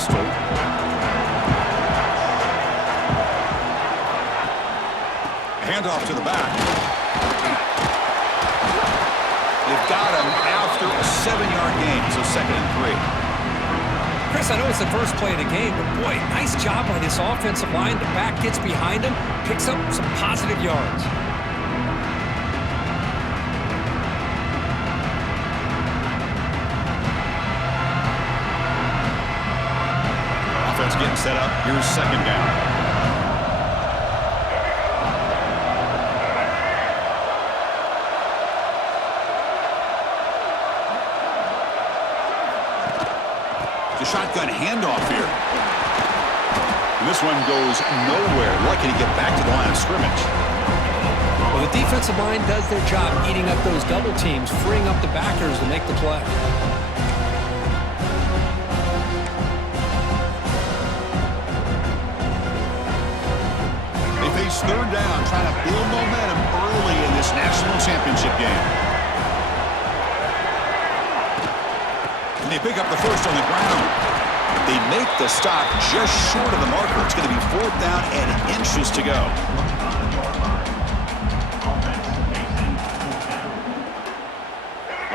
pistol. Handoff to the back. They've got him after a 7-yard gain, so 2nd and 3. Chris, I know it's the first play of the game, but boy, nice job by this offensive line. The back gets behind him, picks up some positive yards. Offense getting set up. Here's 2nd down. The shotgun handoff here. And this one goes nowhere. Lucky to get back to the line of scrimmage. Well, the defensive line does their job eating up those double teams, freeing up the backers to make the play. They face 3rd down, trying to build momentum early in this national championship game. They pick up the first on the ground. They make the stop just short of the marker. It's going to be 4th down and inches to go.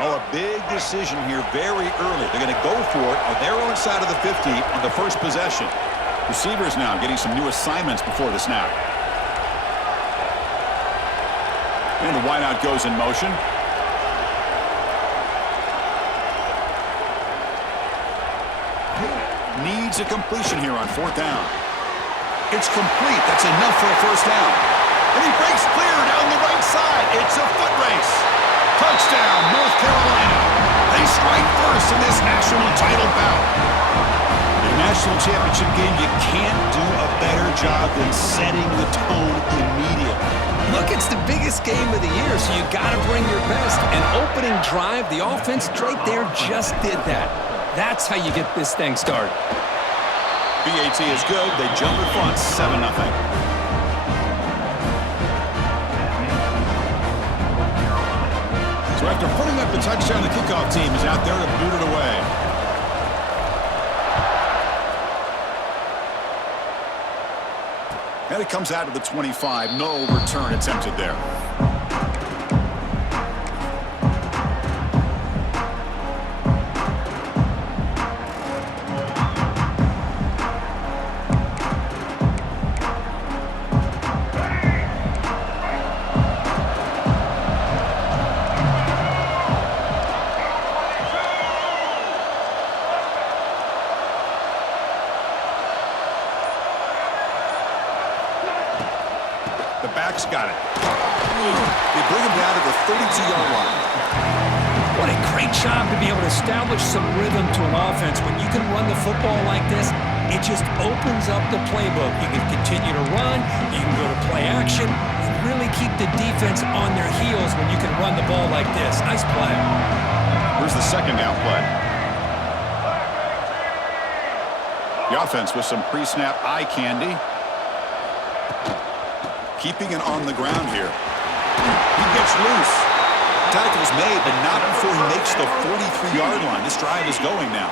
Oh, a big decision here very early. They're going to go for it on their own side of the 50 on the first possession. Receivers now getting some new assignments before the snap. And the wideout goes in motion. Needs a completion here on 4th down. It's complete. That's enough for a 1st down. And he breaks clear down the right side. It's a foot race. Touchdown, North Carolina. They strike first in this national title bout. In a national championship game, you can't do a better job than setting the tone immediately. Look, it's the biggest game of the year, so you got to bring your best. An opening drive, the offense right there just did that. That's how you get this thing started. BAT is good. They jump in front, 7-0. So after putting up the touchdown, the kickoff team is out there to boot it away. And it comes out of the 25. No return attempted there. Got it. They bring him down to the 32-yard line. What a great job to be able to establish some rhythm to an offense. When you can run the football like this, it just opens up the playbook. You can continue to run, you can go to play action, and really keep the defense on their heels when you can run the ball like this. Nice play. Here's the 2nd down play. The offense with some pre-snap eye candy. Keeping it on the ground here. He gets loose. Tackle's made, but not before he makes the 43-yard line. This drive is going now.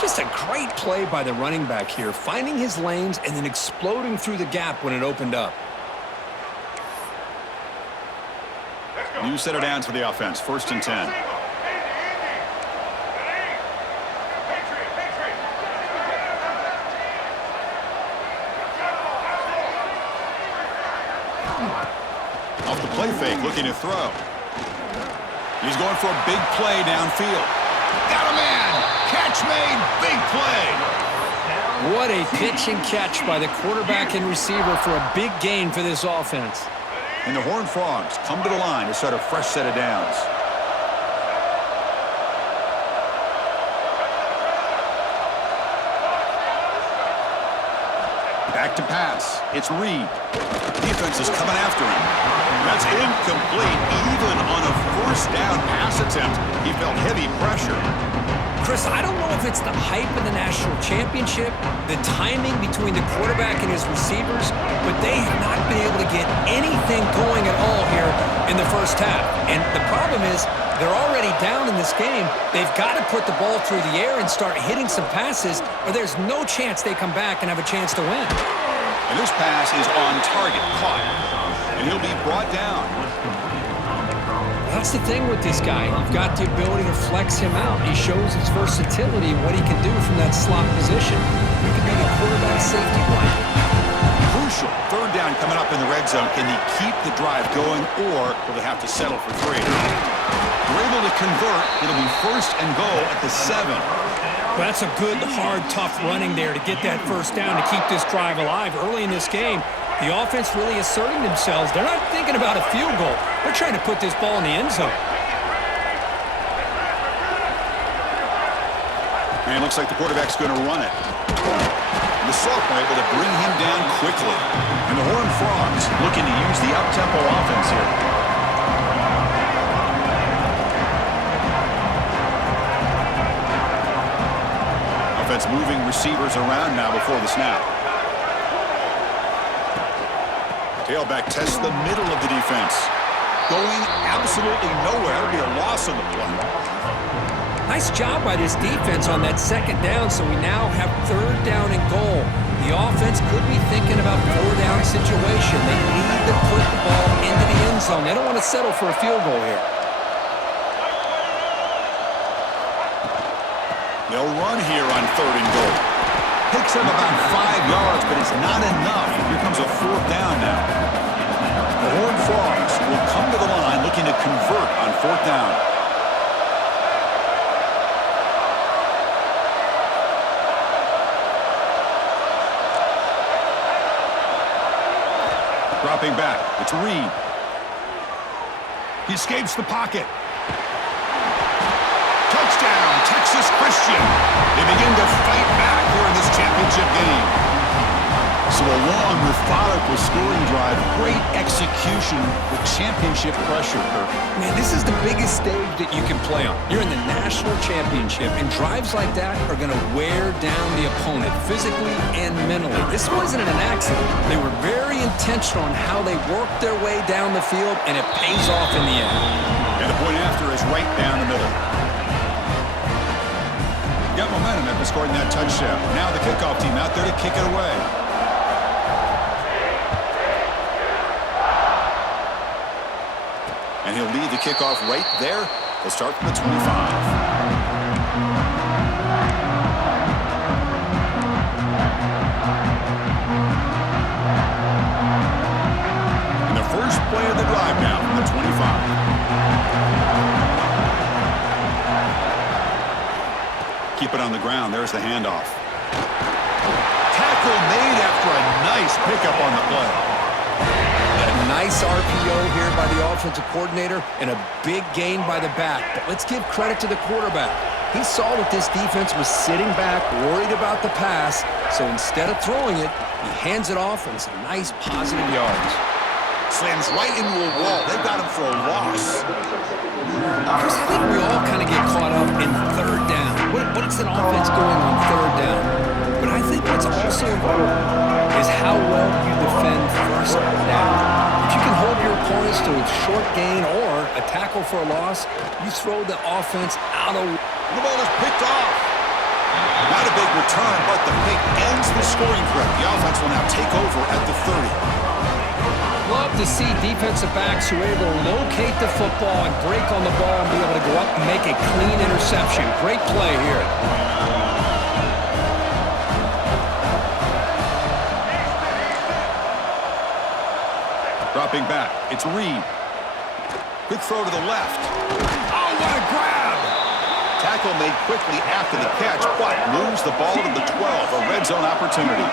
Just a great play by the running back here, finding his lanes and then exploding through the gap when it opened up. New center downs for the offense. 1st and 10. Off the play fake, looking to throw. He's going for a big play downfield. Got a man! Catch made! Big play! What a pitch and catch by the quarterback and receiver for a big gain for this offense. And the Horned Frogs come to the line to start a fresh set of downs. Back to pass. It's Reed. Defense is coming after him. That's incomplete. Even on a 1st down pass attempt, he felt heavy pressure. Chris, I don't know if it's the hype of the national championship, the timing between the quarterback and his receivers, but they have not been able to get anything going at all here in the first half. And the problem is they're already down in this game. They've got to put the ball through the air and start hitting some passes, or there's no chance they come back and have a chance to win. And this pass is on target, caught, and he'll be brought down. That's the thing with this guy. You've got the ability to flex him out. He shows his versatility and what he can do from that slot position. He can be the quarterback safety blanket. Crucial. Third down coming up in the red zone. Can he keep the drive going, or will they have to settle for 3? They're able to convert. It'll be first and goal at the 7. Well, that's a good, hard, tough running there to get that first down to keep this drive alive early in this game. The offense really asserting themselves. They're not thinking about a field goal. They're trying to put this ball in the end zone. And it looks like the quarterback's going to run it. And the sophomore able to bring him down quickly. And the Horned Frogs looking to use the up-tempo offense here. Offense moving receivers around now before the snap. Tailback tests the middle of the defense. Going absolutely nowhere. It'll be a loss on the play. Nice job by this defense on that second down, so we now have third down and goal. The offense could be thinking about 4-down situation. They need to put the ball into the end zone. They don't want to settle for a field goal here. They'll run here on third and goal. Picks up about 5 yards, but it's not enough. Here comes a 4th down now. The Horned Frogs will come to the line looking to convert on 4th down. Dropping back, it's Reed. He escapes the pocket. Touchdown, Texas Christian. They begin to fight back here in this championship game. So a long, methodical scoring drive, great execution with championship pressure, Kirk. Man, this is the biggest stage that you can play on. You're in the national championship, and drives like that are going to wear down the opponent physically and mentally. This wasn't an accident. They were very intentional on how they worked their way down the field, and it pays off in the end. And the point after is right down the middle. Got momentum after scoring that touchdown. Now the kickoff team out there to kick it away. And he'll lead the kickoff right there. They'll start from the 25. And the first play of the drive now from the 25. Keep it on the ground. There's the handoff. Tackle made after a nice pickup on the play. A nice RPO here by the offensive coordinator and a big gain by the back. But let's give credit to the quarterback. He saw that this defense was sitting back, worried about the pass, so instead of throwing it, he hands it off and some nice positive yards. Slams right into a wall. They got him for a loss. Chris, I think we all kind of get caught up in third down. What's an offense doing on third down? But I think what's also important is how well you defend first down. If you can hold your opponents to a short gain or a tackle for a loss, you throw the offense out of... The ball is picked off. Not a big return, but the pick ends the scoring threat. The offense will now take over at the 30. Love to see defensive backs who are able to locate the football and break on the ball and be able to go up and make a clean interception. Great play here. Dropping back, it's Reed. Quick throw to the left. Oh, what a grab! Tackle made quickly after the catch, but moves the ball to the 12, a red zone opportunity.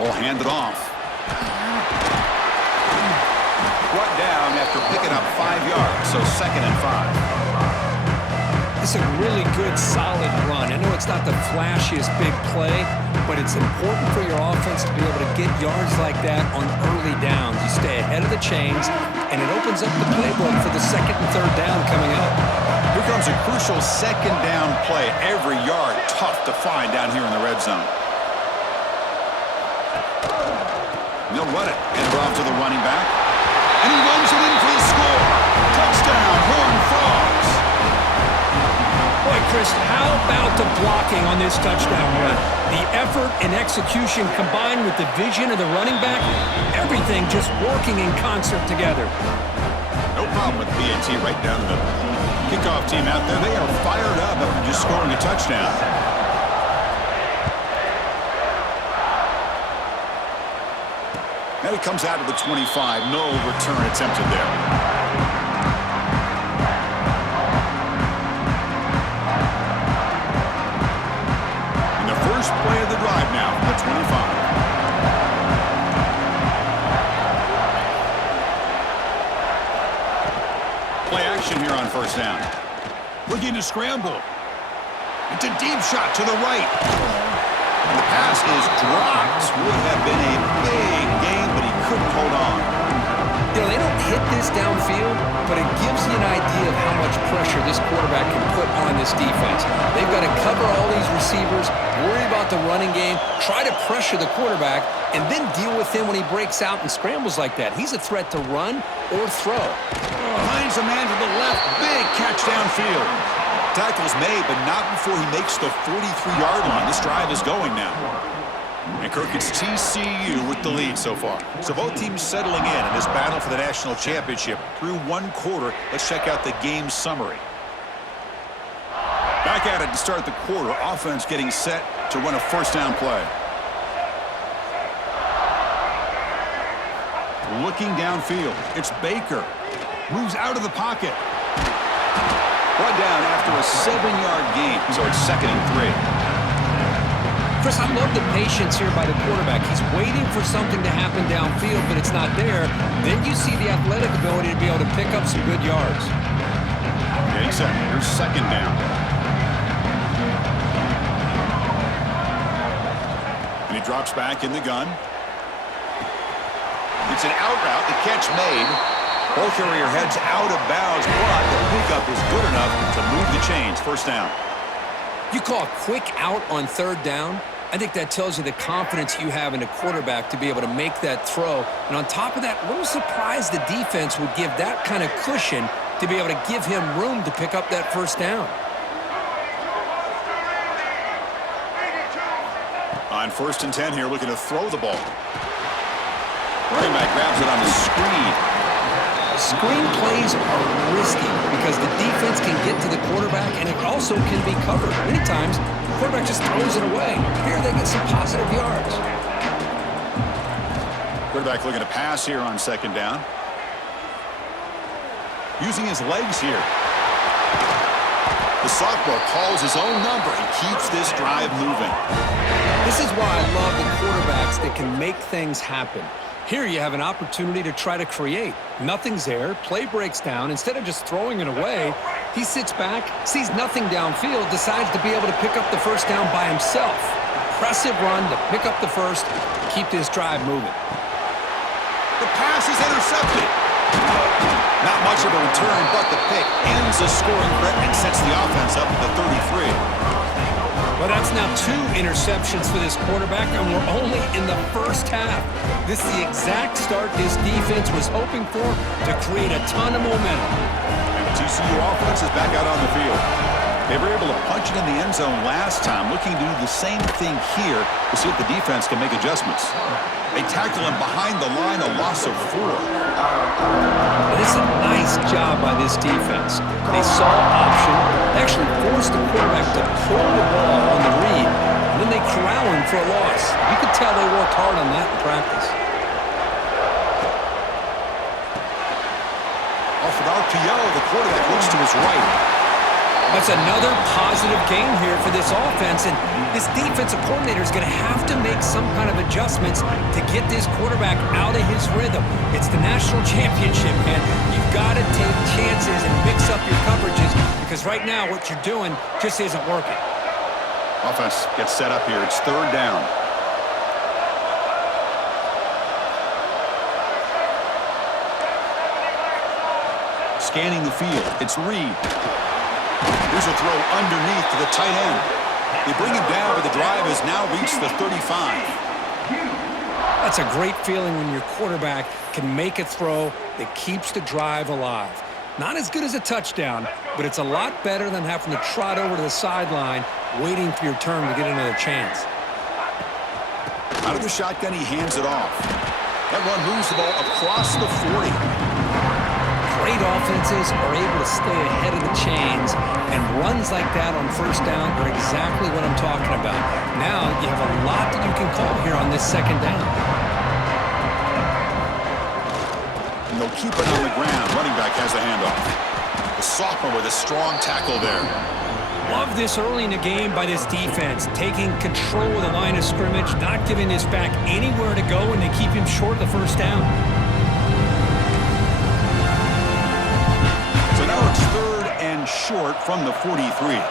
Ball handed off. Brought down after picking up 5 yards, so 2nd and 5. It's a really good, solid run. I know it's not the flashiest big play, but it's important for your offense to be able to get yards like that on early downs. You stay ahead of the chains, and it opens up the playbook for the second and third down coming up. Here comes a crucial second down play. Every yard tough to find down here in the red zone. They'll run it. And off to the running back. And he runs it in for the score. Touchdown, Horned Frogs. Boy, Chris, how about the blocking on this touchdown run? The effort and execution combined with the vision of the running back, everything just working in concert together. No problem with PAT right down the kickoff team out there. They are fired up after just scoring a touchdown. Now he comes out of the 25. No return attempted there. First play of the drive now, the 25. Play action here on first down. Looking to scramble. It's a deep shot to the right. And the pass is dropped. Would have been a big game, but he couldn't hold on. You know, they don't hit this downfield, but it gives you an idea of how much pressure this quarterback can put on this defense. They've got to cover all these receivers, worry about the running game, try to pressure the quarterback, and then deal with him when he breaks out and scrambles like that. He's a threat to run or throw. Finds a man to the left. Big catch downfield. Tackle's made, but not before he makes the 43-yard line. This drive is going now. And Kirk, it's TCU with the lead so far. So both teams settling in this battle for the national championship through one quarter. Let's check out the game summary. Back at it to start the quarter. Offense getting set to run a first down play. Looking downfield. It's Baker. Moves out of the pocket. Brought down after a 7-yard gain. So it's 2nd and 3. Chris, I love the patience here by the quarterback. He's waiting for something to happen downfield, but it's not there. Then you see the athletic ability to be able to pick up some good yards. Getting set. Here's 2nd down. And he drops back in the gun. It's an out route. The catch made. Ball carrier heads out of bounds, but the pickup is good enough to move the chains. First down. You call a quick out on 3rd down. I think that tells you the confidence you have in a quarterback to be able to make that throw. And on top of that, a little surprised the defense would give that kind of cushion to be able to give him room to pick up that first down. On 1st and 10 here, looking to throw the ball. Running back grabs it on the screen. Screen plays are risky because the defense can get to the quarterback and it also can be covered. Many times, the quarterback just throws it away. Here they get some positive yards. Quarterback looking to pass here on 2nd down. Using his legs here. The sophomore calls his own number and keeps this drive moving. This is why I love the quarterbacks that can make things happen. Here you have an opportunity to try to create. Nothing's there. Play breaks down. Instead of just throwing it away, he sits back, sees nothing downfield, decides to be able to pick up the first down by himself. Impressive run to pick up the first, keep this drive moving. The pass is intercepted. Not much of a return, but the pick ends the scoring threat and sets the offense up at the 33. Well, that's now 2 interceptions for this quarterback, and we're only in the first half. This is the exact start this defense was hoping for to create a ton of momentum. And the TCU offense is back out on the field. They were able to punch it in the end zone last time, looking to do the same thing here to see if the defense can make adjustments. They tackle him behind the line, a loss of 4. But it's a nice job by this defense. They saw option, they actually forced the quarterback to pull the ball on the read, and then they corral him for a loss. You could tell they worked hard on that in practice. Off an RPO, the quarterback looks to his right. That's another positive game here for this offense, and this defensive coordinator is going to have to make some kind of adjustments to get this quarterback out of his rhythm. It's the national championship, man. You've got to take chances and mix up your coverages because right now what you're doing just isn't working. Offense gets set up here. It's third down. Scanning the field. It's Reed. Here's a throw underneath to the tight end. They bring him down, but the drive has now reached the 35. That's a great feeling when your quarterback can make a throw that keeps the drive alive. Not as good as a touchdown, but it's a lot better than having to trot over to the sideline waiting for your turn to get another chance. Out of the shotgun, he hands it off. That run moves the ball across the 40. Great offenses are able to stay ahead of the chains, and runs like that on first down are exactly what I'm talking about. Now you have a lot that you can call here on this second down. And they'll keep it on the ground. Running back has the handoff. The sophomore with a strong tackle there. Love this early in the game by this defense, taking control of the line of scrimmage, not giving this back anywhere to go, and they keep him short of the first down. So now it's third and short from the 43.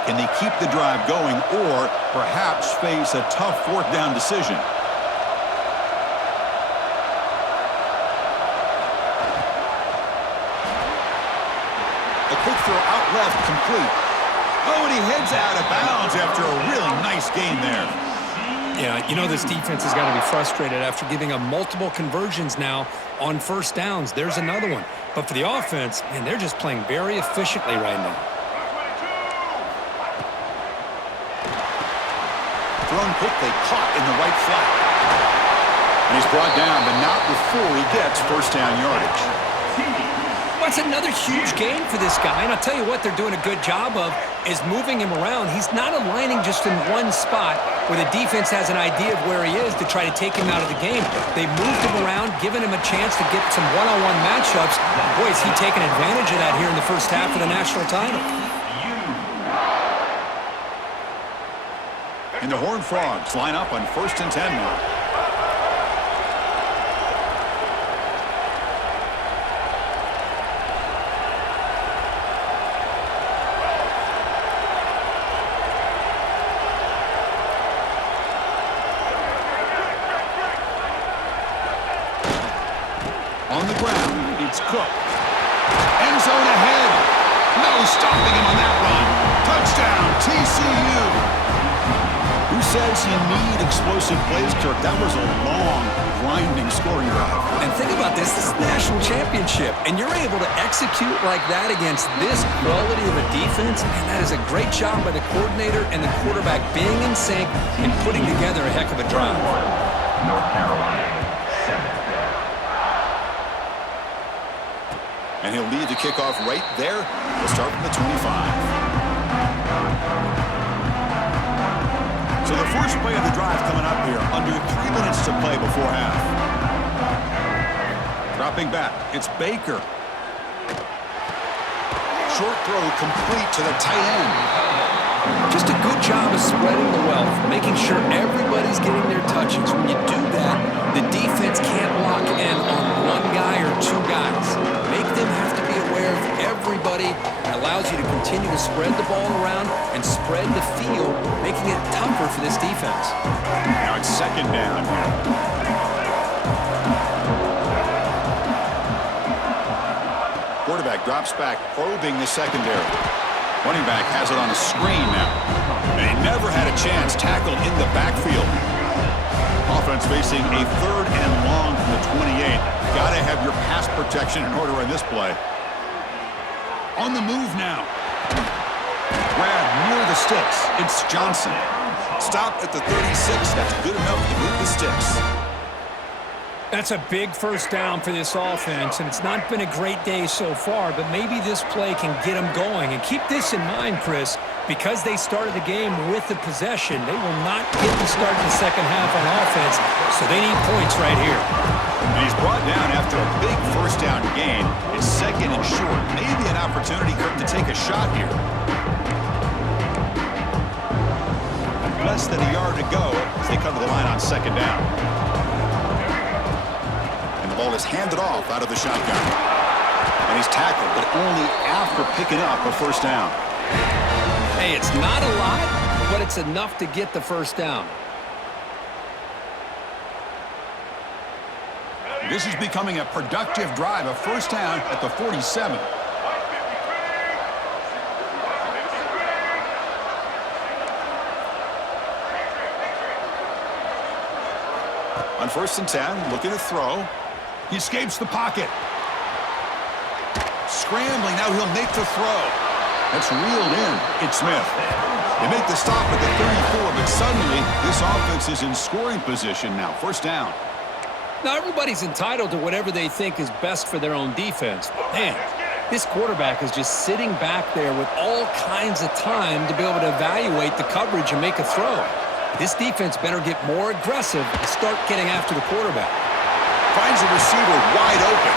Can they keep the drive going or perhaps face a tough fourth down decision? A quick throw out left, complete. Oh, and he heads out of bounds after a really nice gain there. Yeah, you know this defense has got to be frustrated after giving up multiple conversions now on first downs. There's another one. But for the offense, man, they're just playing very efficiently right now. Thrown quickly, caught in the right flat. And he's brought down, but not before he gets first down yardage. That's another huge game for this guy, and I'll tell you what they're doing a good job of is moving him around. He's not aligning just in one spot where the defense has an idea of where he is to try to take him out of the game. They moved him around, giving him a chance to get some one-on-one matchups. Boy, is he taking advantage of that here in the first half of the national title. And the Horned Frogs line up on 1st and 10 now. On the ground, it's Cook. End zone ahead. No stopping him on that run. Touchdown, TCU. Who says you need explosive plays, Kirk? That was a long, grinding scoring drive. And think about this. This is the national championship, and you're able to execute like that against this quality of a defense. Man, that is a great job by the coordinator and the quarterback being in sync and putting together a heck of a drive. North Carolina, 7th. And he'll lead the kickoff right there. We'll start from the 25. So the first play of the drive coming up here. Under 3 minutes to play before half. Dropping back. It's Baker. Short throw complete to the tight end. Just a good job of spreading the wealth, making sure everybody's getting their touches. When you do that, the defense can't lock in on one guy or two guys. Make them have to be aware of everybody. It allows you to continue to spread the ball around and spread the field, making it tougher for this defense. Now it's second down here. Quarterback drops back, probing the secondary. Running back has it on a screen now. And he never had a chance tackled in the backfield. Offense facing a third and long from the 28. Got to have your pass protection in order in this play. On the move now. Grab near the sticks. It's Johnson. Stop at the 36. That's good enough to move the sticks. That's a big first down for this offense, and it's not been a great day so far, but maybe this play can get them going. And keep this in mind, Chris, because they started the game with the possession, they will not get to start the second half on offense, so they need points right here. And he's brought down after a big first down gain. It's second and short. Maybe an opportunity, Kirk, to take a shot here. less than a yard to go as they come to the line on second down. And the ball is handed off out of the shotgun. And he's tackled, but only after picking up a first down. Hey, it's not a lot, but it's enough to get the first down. This is becoming a productive drive, a first down at the 47. On 1st and 10, looking to throw. He escapes the pocket. Scrambling, now he'll make the throw. That's reeled in. It's Smith. They make the stop at the 34, but suddenly this offense is in scoring position now. First down. Now, everybody's entitled to whatever they think is best for their own defense. But, man, this quarterback is just sitting back there with all kinds of time to be able to evaluate the coverage and make a throw. This defense better get more aggressive and start getting after the quarterback. Finds a receiver wide open.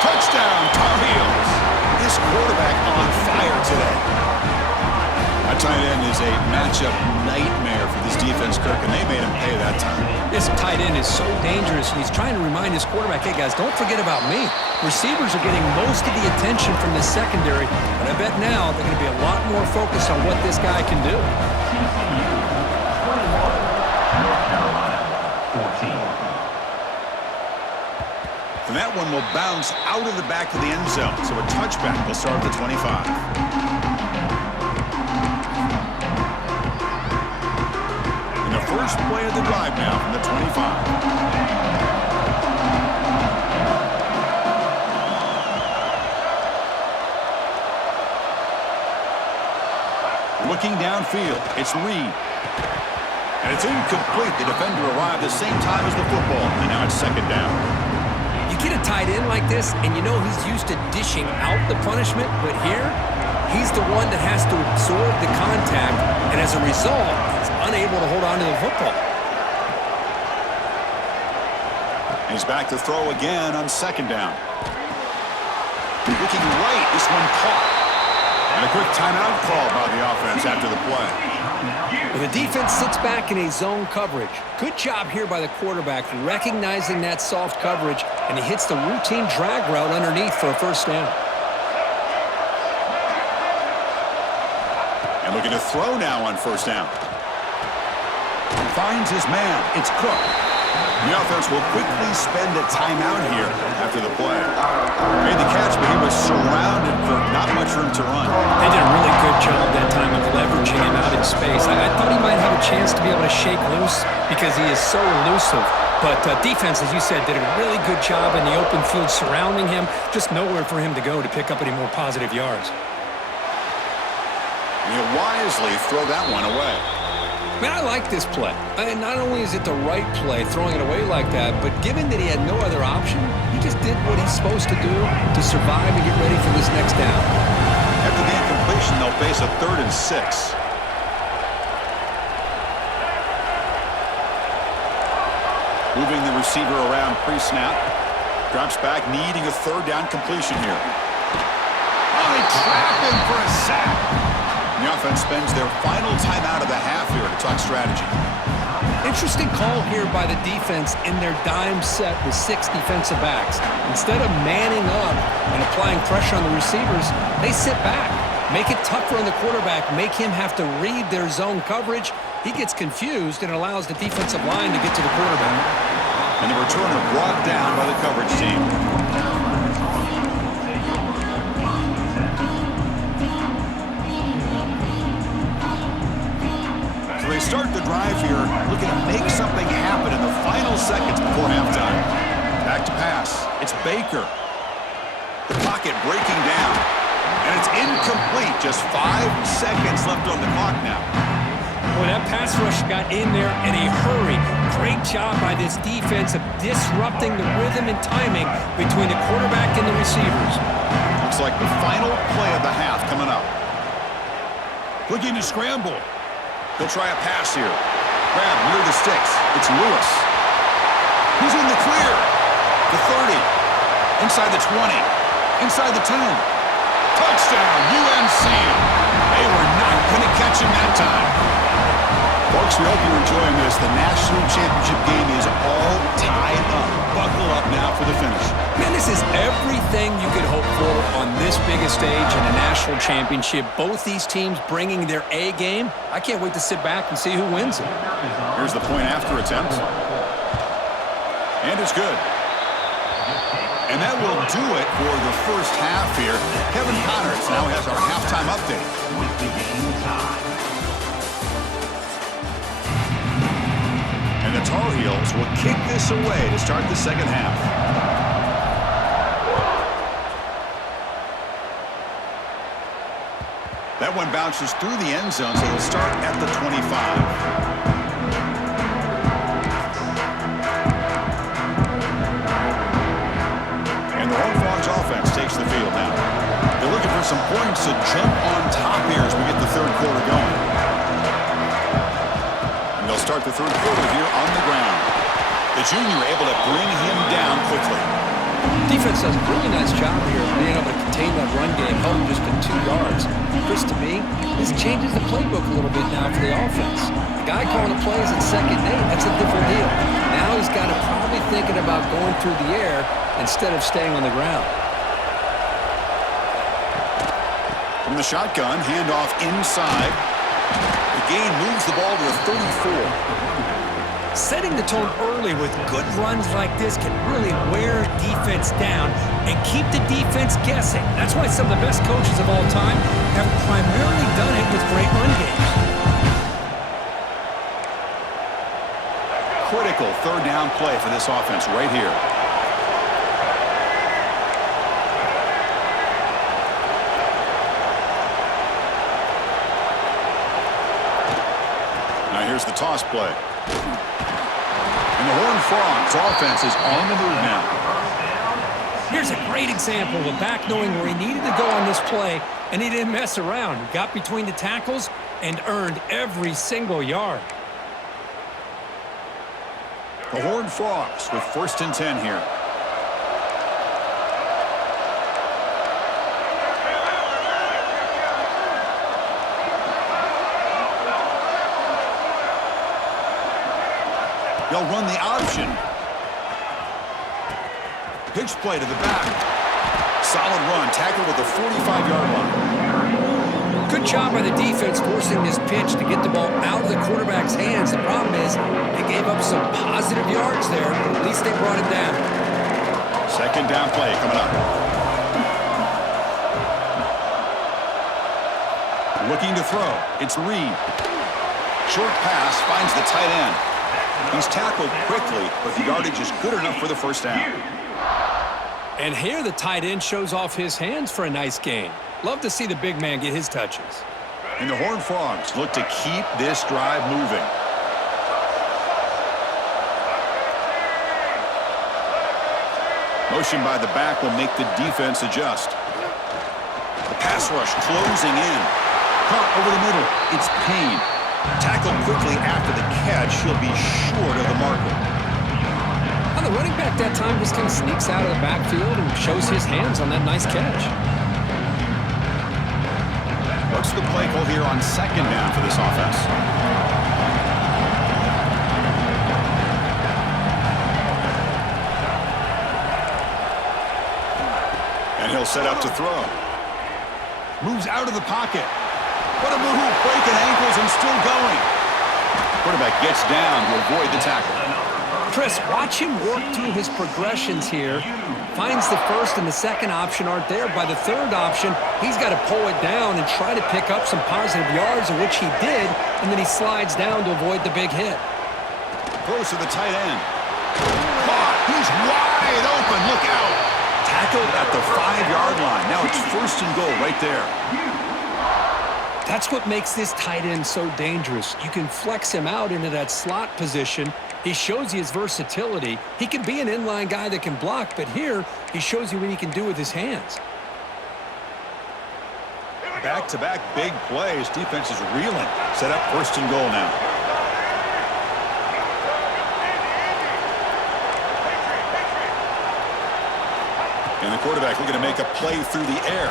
Touchdown, Tar Heels. This quarterback on fire today. That tight end is a matchup nightmare for this defense, Kirk, and they made him pay that time. This tight end is so dangerous, and he's trying to remind his quarterback, hey, guys, don't forget about me. Receivers are getting most of the attention from the secondary, but I bet now they're going to be a lot more focused on what this guy can do. TCU 21, North Carolina 14. And that one will bounce out of the back of the end zone, so a touchback will start at the 25. First play of the drive now from the 25. Looking downfield, it's Reed. And it's incomplete. The defender arrived at the same time as the football, and now it's second down. You get a tight end like this, and you know he's used to dishing out the punishment, but here, he's the one that has to absorb the contact, and as a result, he's unable to hold on to the football. He's back to throw again on second down. Looking right, this one caught. And a quick timeout call by the offense after the play. Well, the defense sits back in a zone coverage. Good job here by the quarterback recognizing that soft coverage, and he hits the routine drag route underneath for a first down. And looking to throw now on first down. Finds his man. It's Cook. The offense will quickly spend a timeout here after the play. Made the catch, but he was surrounded for not much room to run. They did a really good job that time of leveraging him out in space. I thought he might have a chance to be able to shake loose because he is so elusive. But defense, as you said, did a really good job in the open field surrounding him. Just nowhere for him to go to pick up any more positive yards. And he'll wisely throw that one away. Man, I like this play. And not only is it the right play, throwing it away like that, but given that he had no other option, he just did what he's supposed to do to survive and get ready for this next down. After the incompletion, they'll face a 3rd and 6. Moving the receiver around pre-snap. Drops back, needing a 3rd down completion here. Oh, they trap him for a sack. The offense spends their final timeout of the half here to talk strategy. Interesting call here by the defense in their dime set with 6 defensive backs. Instead of manning up and applying pressure on the receivers, they sit back, make it tougher on the quarterback, make him have to read their zone coverage. He gets confused and allows the defensive line to get to the quarterback. And the returner brought down by the coverage team. They start the drive here, looking to make something happen in the final seconds before halftime. Back to pass. It's Baker. The pocket breaking down. And it's incomplete. Just 5 seconds left on the clock now. Boy, that pass rush got in there in a hurry. Great job by this defense of disrupting the rhythm and timing between the quarterback and the receivers. Looks like the final play of the half coming up. Looking to scramble. He'll try a pass here. Grab near the sticks. It's Lewis. He's in the clear. The 30. Inside the 20. Inside the 10. Touchdown, UNC. They were not going to catch him that time. Folks, we hope you're enjoying this. The national championship game is all tied up. Buckle up now for the finish. Man, this is everything you could hope for on this biggest stage in a national championship. Both these teams bringing their A game. I can't wait to sit back and see who wins it. Here's the point after attempt. And it's good. And that will do it for the first half here. Kevin Connors now has our halftime update. With the game tied. And the Tar Heels will kick this away to start the second half. That one bounces through the end zone, so it'll start at the 25. Offense takes the field now. They're looking for some points to jump on top here as we get the third quarter going. And they'll start the third quarter here on the ground. The junior able to bring him down quickly. Defense does a really nice job here of being able to contain that run game, held him just to 2 yards. Chris, to me, this changes the playbook a little bit now for the offense. The guy calling the plays at 2nd and 8, that's a different deal. Now he's got to probably thinking about going through the air instead of staying on the ground. From the shotgun, handoff inside. The gain moves the ball to the 34. Setting the tone early with good runs like this can really wear defense down and keep the defense guessing. That's why some of the best coaches of all time have primarily done it with great run games. Critical third down play for this offense right here. Now here's the toss play. And the Horned Frogs offense is on the move now. Here's a great example of a back knowing where he needed to go on this play, and he didn't mess around. He got between the tackles and earned every single yard. The Horned Frogs with 1st and 10 here. They'll run the option. Pitch play to the back. Solid run, tackled at the 45-yard line. Good job by the defense forcing this pitch to get the ball out of the quarterback's hands. The problem is they gave up some positive yards there, but at least they brought it down. 2nd down play coming up. Looking to throw. It's Reed. Short pass finds the tight end. He's tackled quickly, but the yardage is good enough for the first down. And here the tight end shows off his hands for a nice gain. Love to see the big man get his touches. And the Horned Frogs look to keep this drive moving. Motion by the back will make the defense adjust. The pass rush closing in. Caught over the middle. It's Payne. Tackled quickly after the catch. He'll be short of the marker. Well, the running back that time just kind of sneaks out of the backfield and shows his hands on that nice catch. What's the play call here on 2nd down for this offense? And he'll set up to throw. Moves out of the pocket. What a move, breaking ankles and still going. Quarterback gets down to avoid the tackle. Chris, watch him work through his progressions here. Finds the 1st and the 2nd option aren't there. By the 3rd option, he's got to pull it down and try to pick up some positive yards, of which he did, and then he slides down to avoid the big hit. Close to the tight end. Caught. He's wide open. Look out. Tackled at the 5-yard line. Now it's 1st and goal right there. That's what makes this tight end so dangerous. You can flex him out into that slot position. He shows you his versatility. He can be an inline guy that can block, but here he shows you what he can do with his hands. Back-to-back big plays. Defense is reeling. Set up 1st and goal now. And the quarterback looking to make a play through the air.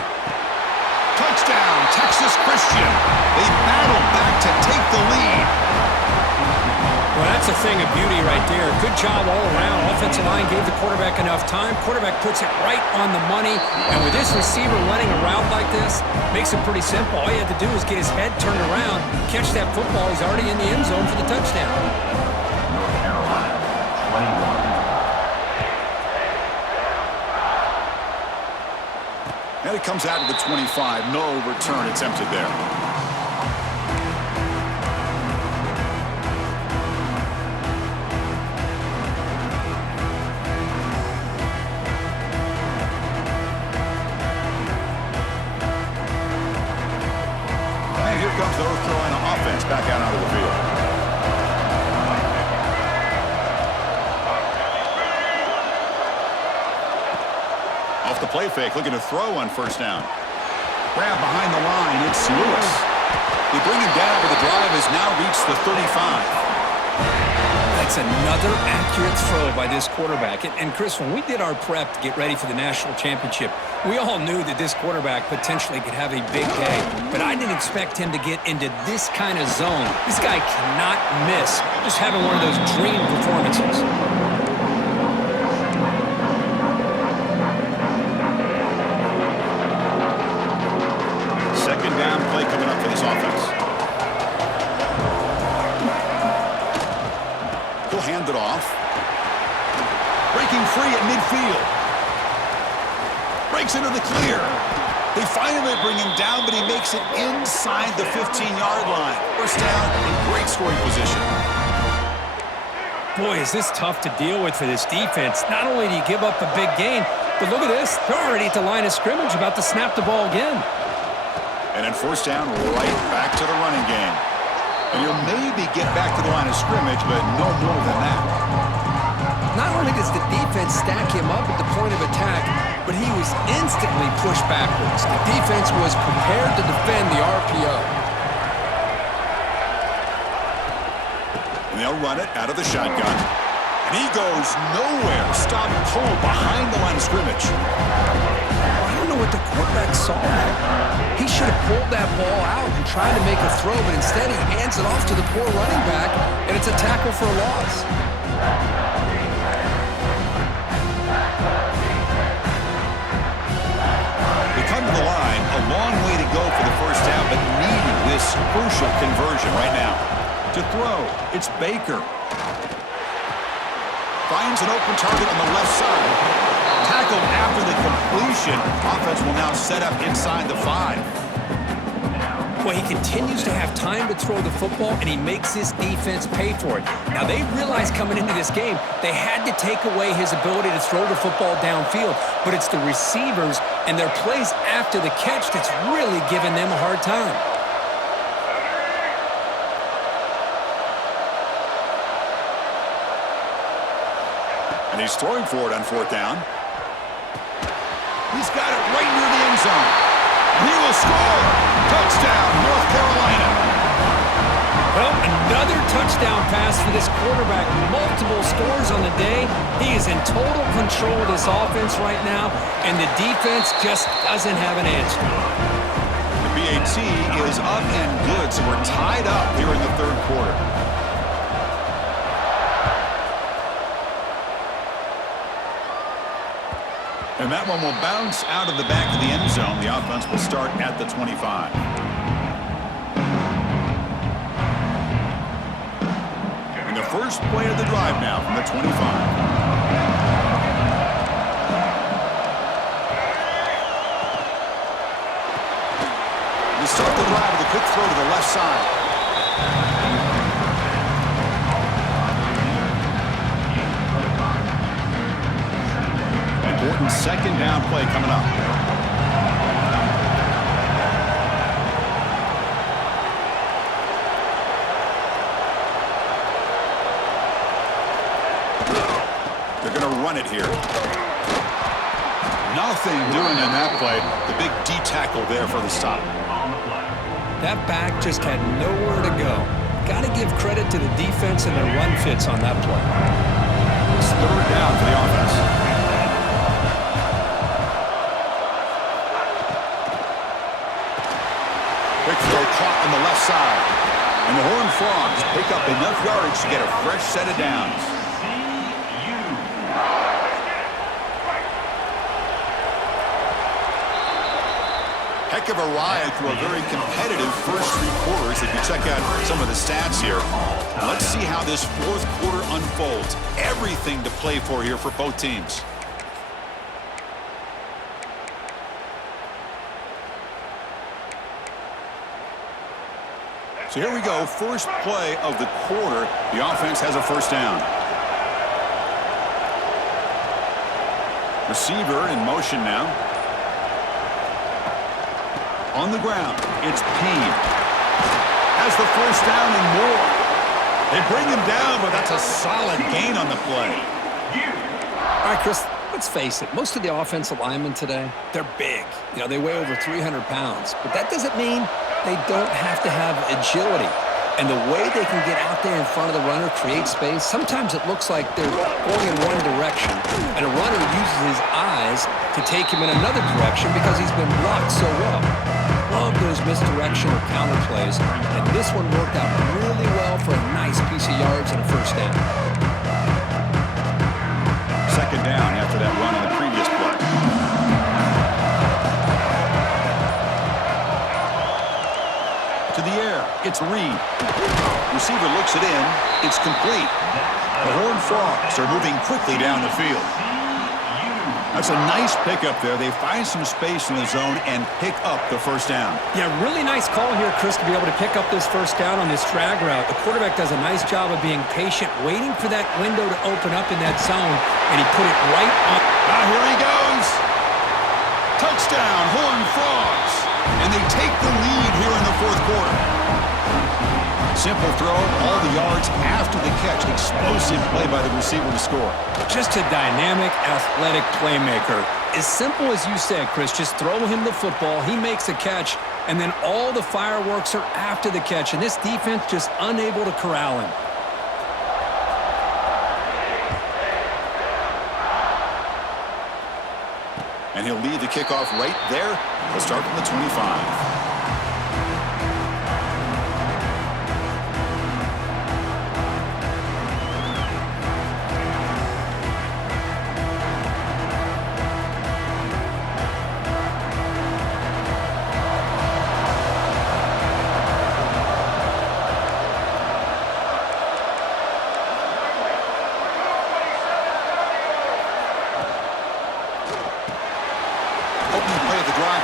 Touchdown, Texas Christian. They battle back to take the lead. Well, that's a thing of beauty right there. Good job all around. Offensive line gave the quarterback enough time. Quarterback puts it right on the money. And with this receiver running a route like this, makes it pretty simple. All you have to do is get his head turned around, catch that football. He's already in the end zone for the touchdown. North Carolina, 21. And it comes out to the 25. No return attempted there. Here comes the North Carolina offense back out onto the field. Off the play fake, looking to throw on first down. Grab behind the line, it's Lewis. They bring him down, but the drive has now reached the 35. That's another accurate throw by this quarterback. And Chris, when we did our prep to get ready for the national championship, we all knew that this quarterback potentially could have a big day. But I didn't expect him to get into this kind of zone. This guy cannot miss. Just having one of those dream performances. Second down play coming up for this offense. He'll hand it off. Breaking free at midfield. Breaks into the clear. They finally bring him down, but he makes it inside the 15-yard line. First down in great scoring position. Boy, is this tough to deal with for this defense. Not only do you give up a big gain, but look at this. They're already at the line of scrimmage, about to snap the ball again. And then first down, right back to the running game. And you'll maybe get back to the line of scrimmage, but no more than that. Not only does the defense stack him up at the point of attack, but he was instantly pushed backwards. The defense was prepared to defend the RPO. And they'll run it out of the shotgun. And he goes nowhere. Stop cold behind the line of scrimmage. I don't know what the quarterback saw. He should have pulled that ball out and tried to make a throw, but instead he hands it off to the poor running back, and it's a tackle for a loss. They come to the line, a long way to go for the first down, but needing this crucial conversion right now. To throw, it's Baker. Finds an open target on the left side. Tackled after the completion. Offense will now set up inside the 5. Well, he continues to have time to throw the football, and he makes his defense pay for it. Now, they realized coming into this game, they had to take away his ability to throw the football downfield, but it's the receivers and their plays after the catch that's really giving them a hard time. And he's throwing for it on fourth down. He's got it right near the end zone. And he will score. Touchdown, North Carolina. Well, another touchdown pass for this quarterback. Multiple scores on the day. He is in total control of this offense right now, and the defense just doesn't have an answer. The BAT is up and good, so we're tied up here in the third quarter. And that one will bounce out of the back of the end zone. The offense will start at the 25. And the first play of the drive now from the 25. They start the drive with a quick throw to the left side. Important second down play coming up. They're going to run it here. Nothing doing in that play. The big D tackle there for the stop. That back just had nowhere to go. Got to give credit to the defense and their run fits on that play. It's third down for the offense. Big throw caught on the left side. And the Horned Frogs pick up enough yards to get a fresh set of downs. Heck of a ride through a very competitive first three quarters. If you check out some of the stats here, let's see how this fourth quarter unfolds. Everything to play for here for both teams. So here we go, first play of the quarter. The offense has a first down. Receiver in motion now. On the ground, it's Payne. Has the first down and more. They bring him down, but that's a solid gain on the play. All right, Chris, let's face it. Most of the offensive linemen today, they're big. You know, they weigh over 300 pounds. But that doesn't mean they don't have to have agility. And the way they can get out there in front of the runner, create space, sometimes it looks like they're going in one direction, and a runner uses his eyes to take him in another direction because he's been blocked so well. Love those misdirection or counter plays, and this one worked out really well for a nice piece of yards and a first down. Second down after that run on the previous play. To the air, it's Reed. Receiver looks it in. It's complete. The Horned Frogs are moving quickly down the field. That's a nice pickup there. They find some space in the zone and pick up the first down. Yeah, really nice call here, Chris, to be able to pick up this first down on this drag route. The quarterback does a nice job of being patient, waiting for that window to open up in that zone, and he put it right on. Here he goes. Touchdown, Horned Frogs. And they take the lead here in the fourth quarter. Simple throw, all the yards after the catch. Explosive play by the receiver to score. Just a dynamic, athletic playmaker. As simple as you said, Chris, just throw him the football, he makes a catch, and then all the fireworks are after the catch, and this defense just unable to corral him. And he'll lead the kickoff right there. He'll start from the 25.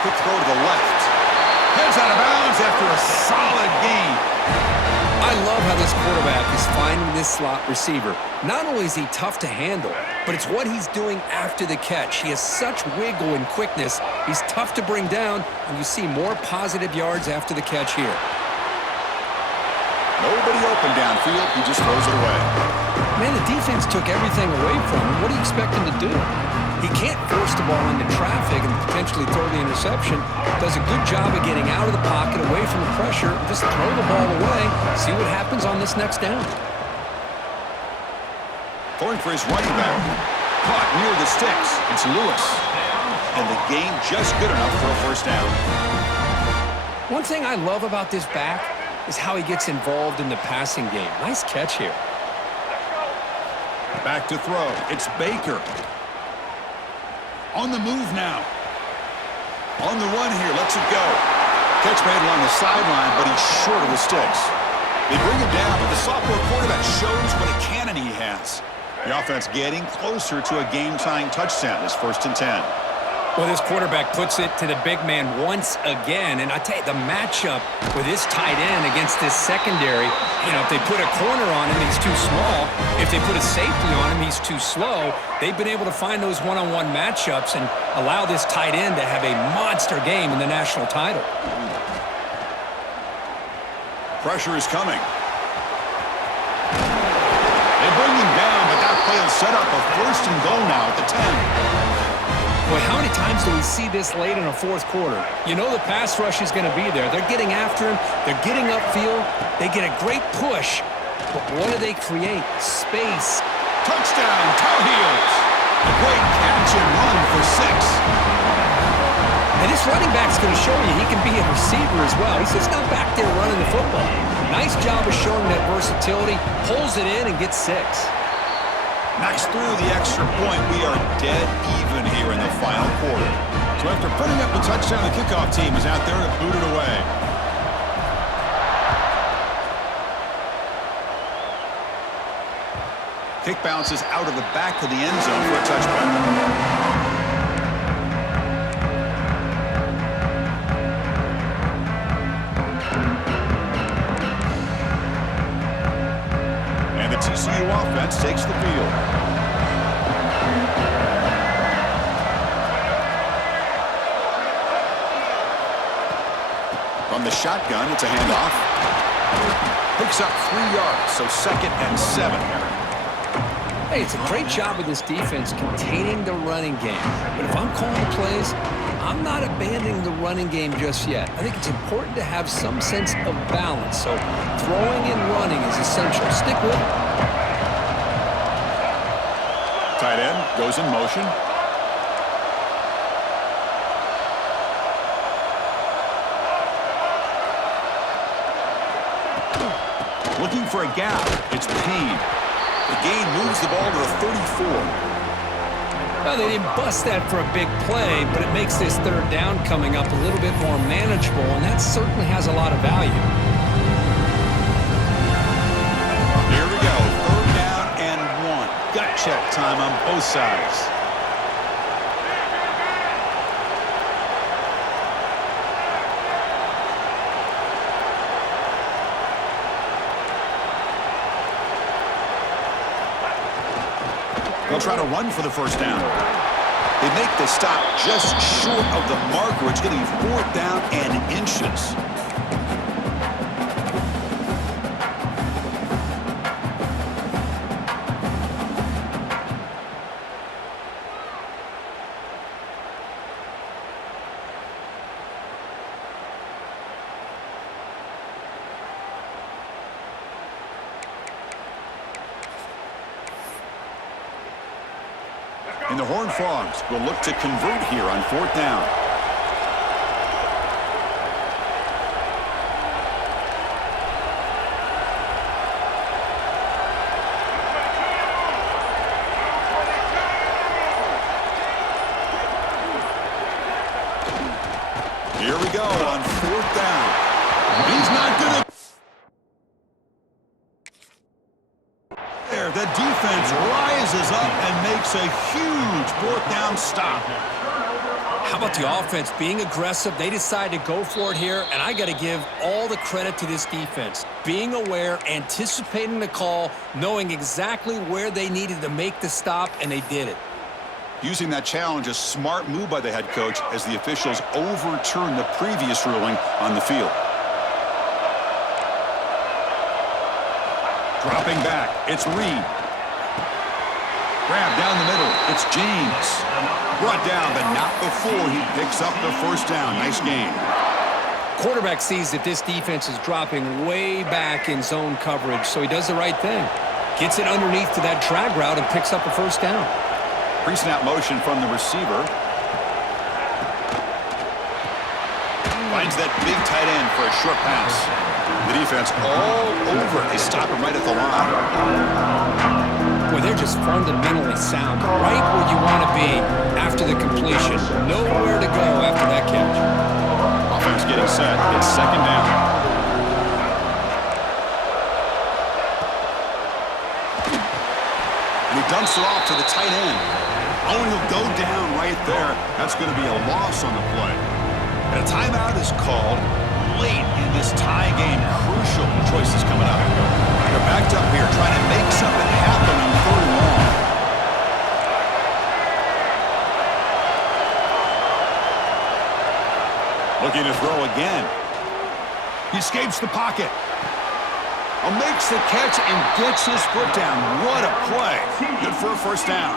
Quick throw to the left. Heads out of bounds after a solid gain. I love how this quarterback is finding this slot receiver. Not only is he tough to handle, but it's what he's doing after the catch. He has such wiggle and quickness. He's tough to bring down, and you see more positive yards after the catch here. Nobody open downfield. He just throws it away. Man, the defense took everything away from him. What do you expect him to do? He can't force the ball into traffic and potentially throw the interception. Does a good job of getting out of the pocket, away from the pressure, just throw the ball away, see what happens on this next down. Going for his running back. Caught near the sticks. It's Lewis. And the gain just good enough for a first down. One thing I love about this back is how he gets involved in the passing game. Nice catch here. Back to throw. It's Baker. On the move now. On the run here, lets it go. Catch made along the sideline, but he's short of the sticks. They bring him down, but the sophomore quarterback shows what a cannon he has. The offense getting closer to a game-tying touchdown. It's 1st and 10. Well, this quarterback puts it to the big man once again. And I tell you, the matchup with this tight end against this secondary, you know, if they put a corner on him, he's too small. If they put a safety on him, he's too slow. They've been able to find those one-on-one matchups and allow this tight end to have a monster game in the national title. Pressure is coming. They bring him down, but that play will set up a 1st and goal now at the 10. Boy, how many times do we see this late in a fourth quarter? You know the pass rush is going to be there. They're getting after him. They're getting upfield. They get a great push. But what do they create? Space. Touchdown, Tar Heels. A great catch and run for 6. And this running back's going to show you he can be a receiver as well. He's just not back there running the football. Nice job of showing that versatility. Pulls it in and gets 6. Knocks through the extra point. We are dead even here in the final quarter. So after putting up the touchdown, the kickoff team is out there to boot it away. Kick bounces out of the back of the end zone for a touchback. TCU offense takes the field. From the shotgun, it's a handoff. Picks up 3 yards, so 2nd and 7. Hey, it's a great job of this defense containing the running game. But if I'm calling the plays, I'm not abandoning the running game just yet. I think it's important to have some sense of balance. So throwing and running is essential. Stick with it. Tight end goes in motion. Looking for a gap. It's Payne. The gain moves the ball to the 34. Well, they didn't bust that for a big play, but it makes this 3rd down coming up a little bit more manageable, and that certainly has a lot of value. Here we go. 3rd down and 1. Gut check time on both sides. They'll try to run for the 1st down. They make the stop just short of the marker. It's getting 4th down and inches. And the Horned Frogs will look to convert here on 4th down. Here we go on 4th down. He's not going to... The defense rises up and makes a huge 4th down stop. How about the offense being aggressive? They decide to go for it here, and I got to give all the credit to this defense. Being aware, anticipating the call, knowing exactly where they needed to make the stop, and they did it. Using that challenge, a smart move by the head coach as the officials overturn the previous ruling on the field. Dropping back, it's Reed. Grab down the middle, it's James. Brought down, but not before he picks up the 1st down. Nice game. Quarterback sees that this defense is dropping way back in zone coverage, so he does the right thing. Gets it underneath to that drag route and picks up a 1st down. Pre-snap motion from the receiver. Finds that big tight end for a short pass. The defense all over it. They stop him right at the line. Boy, they're just fundamentally sound. Right where you want to be after the completion. Nowhere to go after that catch. Offense getting set. It's 2nd down. And he dumps it off to the tight end. Oh, and he'll go down right there. That's going to be a loss on the play. And a timeout is called late in this tie game. Crucial choices coming up. They're backed up here trying to make something happen on 3rd and long. Looking to throw again. He escapes the pocket. Makes the catch and gets his foot down. What a play. Good for a 1st down.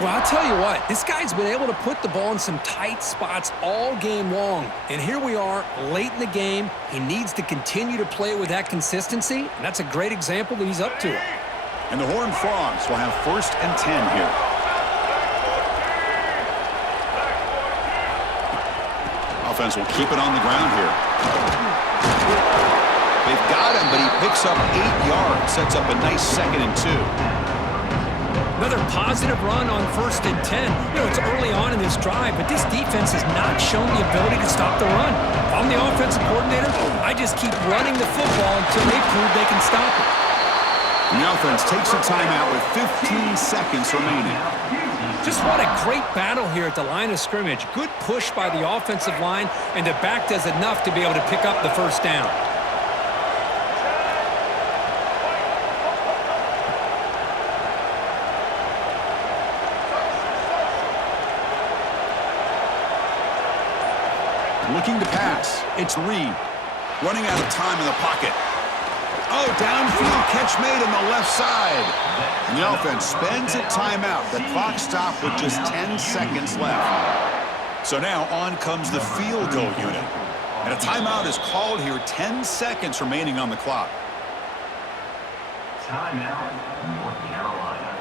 Well, I'll tell you what, this guy's been able to put the ball in some tight spots all game long. And here we are, late in the game. He needs to continue to play with that consistency, and that's a great example that he's up to it. And the Horned Frogs will have 1st and 10 here. offense will keep it on the ground here. They've got him, but he picks up 8 yards, sets up a nice 2nd and 2. Another positive run on 1st and 10. You know, it's early on in this drive, but this defense has not shown the ability to stop the run. If I'm the offensive coordinator, I just keep running the football until they prove they can stop it. The offense takes a timeout with 15 seconds remaining. Just what a great battle here at the line of scrimmage. Good push by the offensive line, and the back does enough to be able to pick up the 1st down. Looking to pass. It's Reed. Running out of time in the pocket. Oh, downfield catch made on the left side. And the offense spends a timeout. The clock stopped with just 10 seconds left. So now on comes the field goal unit. And a timeout is called here. 10 seconds remaining on the clock. Timeout, North Carolina.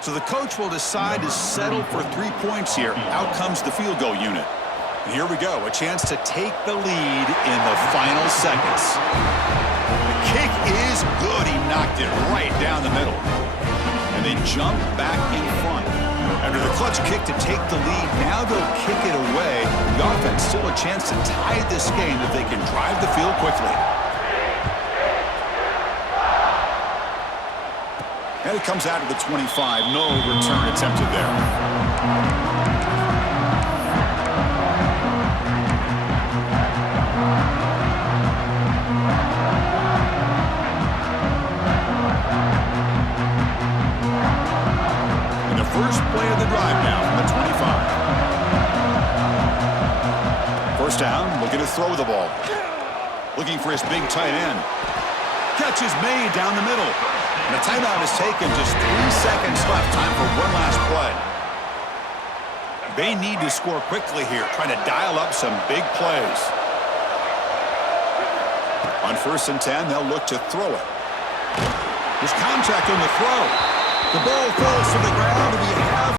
So the coach will decide to settle for 3 points here. Out comes the field goal unit. And here we go, a chance to take the lead in the final seconds. The kick is good. He knocked it right down the middle. And they jump back in front. After the clutch kick to take the lead, now they'll kick it away. The offense still a chance to tie this game if they can drive the field quickly. And it comes out of the 25. No return attempted there. First play of the drive now from the 25. First down, looking to throw the ball. Looking for his big tight end. Catch is made down the middle. And a timeout is taken. Just 3 seconds left. Time for one last play. They need to score quickly here, trying to dial up some big plays. On 1st and 10, they'll look to throw it. There's contact on the throw. The ball falls to the ground.